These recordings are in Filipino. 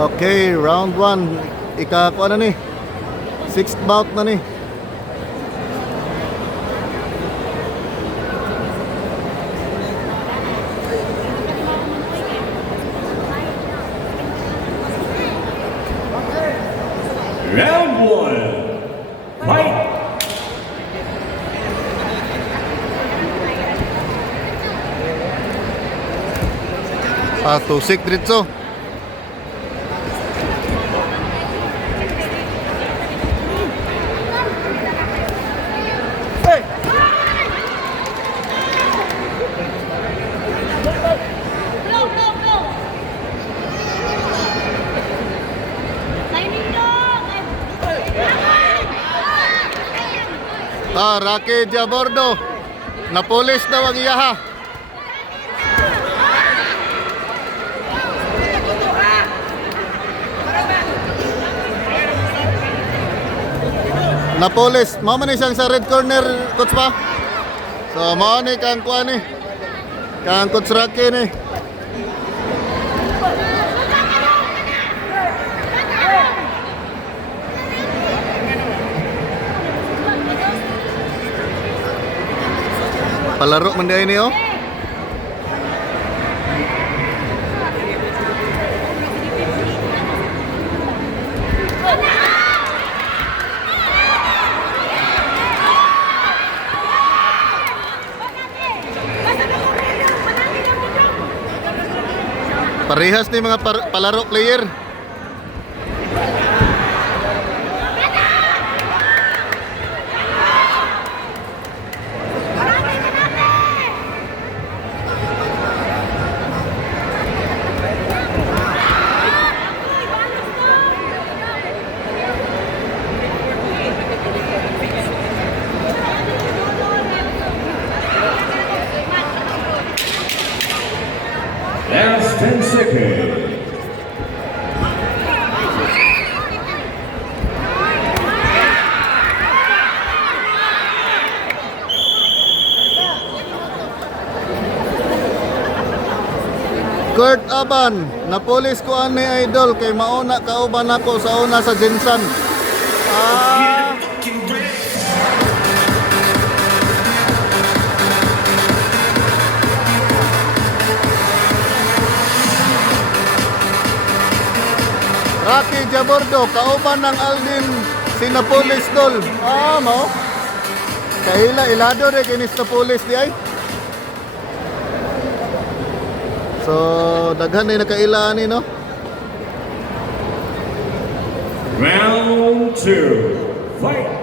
Okay, round 1. Ika-kuha na ni. Sixth bout na ni. Round 1. Fight! Tusik diretso. Rocky Jabordo. Napulis daw ang iyaha. Napolis, mao man ni siyang sa red corner, coach pa. So mao ni kang kuan ni. Kang coach Rocky ni. Palaro man day ni oh. Parehas ni mga palaro player. Last 10 seconds. Kurt Aban, napulis ko ani idol kay mauna kauban ako sa una sa Jinsan. Rocky Jabordo, kauban ng Aldin si Napolis Dol. Mo. Kaila ilado re kinis Napolis di ay. So daghan na nakaila ni no. Round 2. Fight!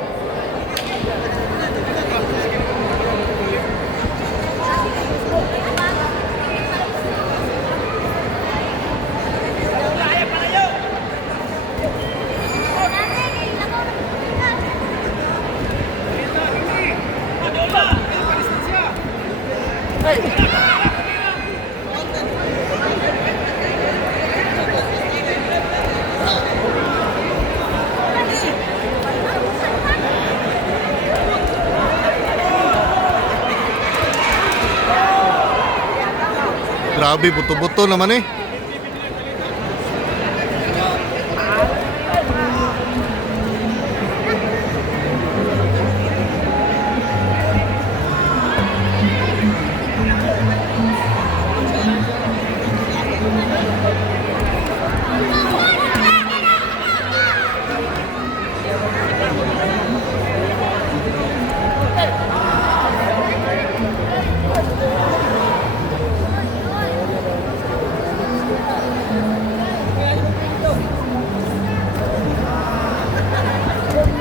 Grabe, buto-buto naman eh.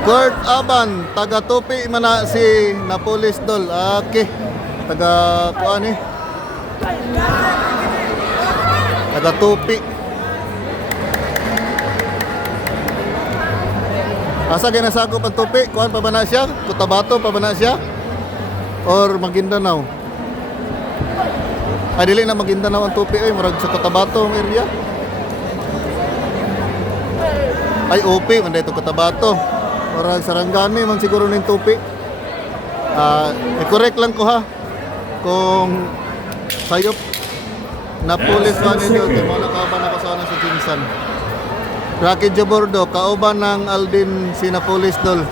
Kurt Aban, taga Tupi man na si Napolis Dol. Okay. Taga kuan eh. Taga Tupi. Asa ginasakop ang Tupi? Kuan pa ba na siya? Cotabato pa ba na siya? Or Maguindanao? Ay dili na Maguindanao ang Tupi ay murag sa Cotabato ang area. Ay OP man dito Cotabato. Murag Sarangani man siguro ning Tupi. I-correct lang ko ha. Kung sayop Napolis man ninyo kay mo nakaban ako sa una sa Jinsan. Rocky Jabordo, kauban ng Aldin Sinapolis Dol.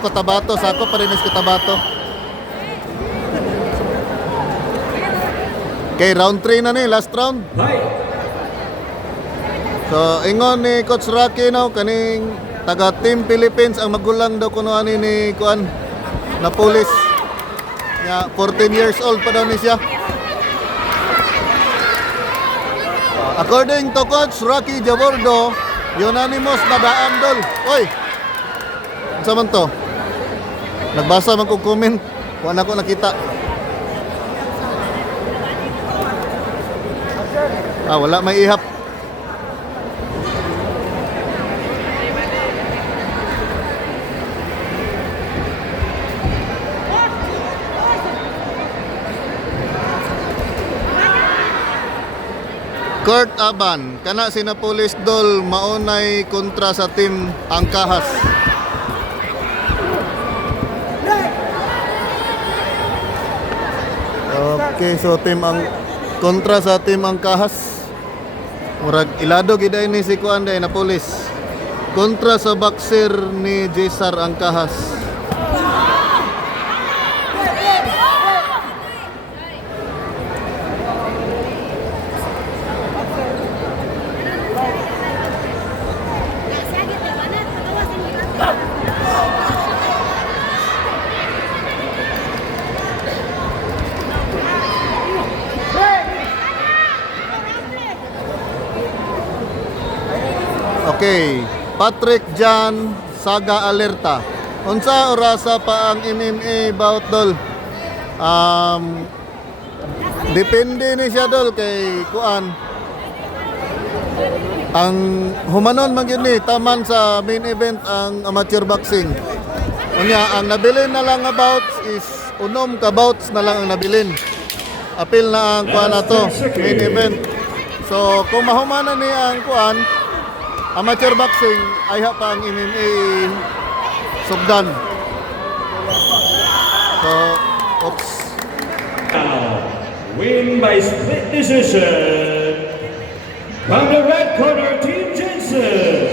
Cotabato, sako pa rin is Cotabato. Okay, round 3 na ni, last round. Fight! So, ingon ni Coach Rocky no, kaning taga Team Philippines ang magulang daw kuno ani ni kuan na police. Ya, 14 years old pa daw ni siya. According to Coach Rocky Jabordo, unanimous na daan dol. Oy. Unsa man to? Nagbasa man kog comment, wala ko nakita. Wala may ihap. Kurt Aban, kana Sinapolis Dol maunay kontra sa team Angkahas. Okay, so team ang kontra sa team Angkahas. Murag ilado gid ni si kuan day na pulis. Kontra sa boxer ni Jesar Angkahas. Okay, Patrick Jan Saga Alerta. Unsa orasa pa ang MMA bout dol? Depende ni siya dol kay kuan. Ang humanon man gyud ni taman sa main event ang amateur boxing. Unya ang nabilin na lang nga bouts is unom ka bouts na lang ang nabilin. Apil na ang kuan nato main event. So kung mahumanan ni ang kuan amateur boxing ay pa ang MMA sugdan. So, oops. Now, win by split decision from the red corner, Team Jensen.